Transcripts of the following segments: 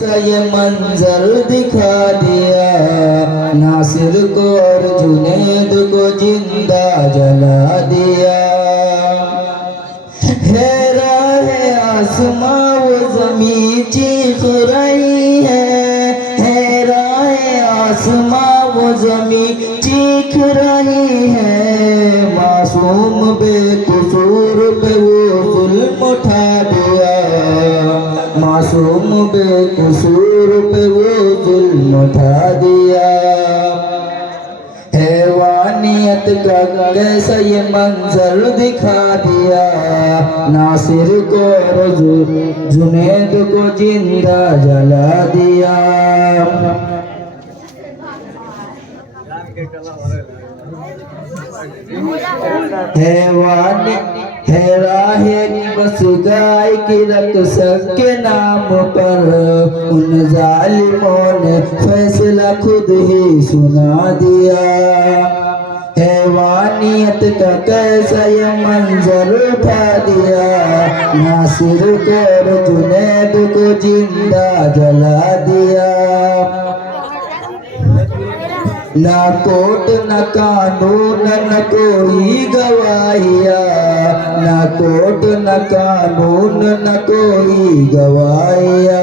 कैसा ये मंजर दिखा दिया, नासिर को और जुनैद को जिंदा जला दिया। हैरा है आसमां वो ज़मीं चीख रही है, हैरा है आसमां वो ज़मीं चीख रही है। मासूम बेकसूर पे वो जुल्म उठा दिया, मासूम बेकसूर पे वो जुल्म उठा दिया। हैवानियत का कैसा ये मंजर दिखा दिया, नासिर को और जुनैद को जिंदा जला दिया। हैरा है बस गाय की रक़्स के नाम पर, उन जालिमों ने फैसला खुद ही सुना दिया। हैवानियत का कैसा ये मंजर उठा दिया, नासिर को और जुनैद को जिंदा जला दिया। ना कोर्ट न कानून न कोई गवाहिया, ना कोर्ट न कानून न कोई गवाहिया।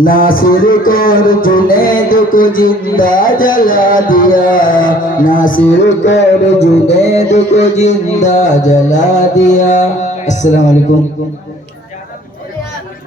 नासिर को और जुनैद को जिंदा जला दिया, नासिर को और जुनैद को जिंदा जला दिया। अस्सलाम वालेकुम।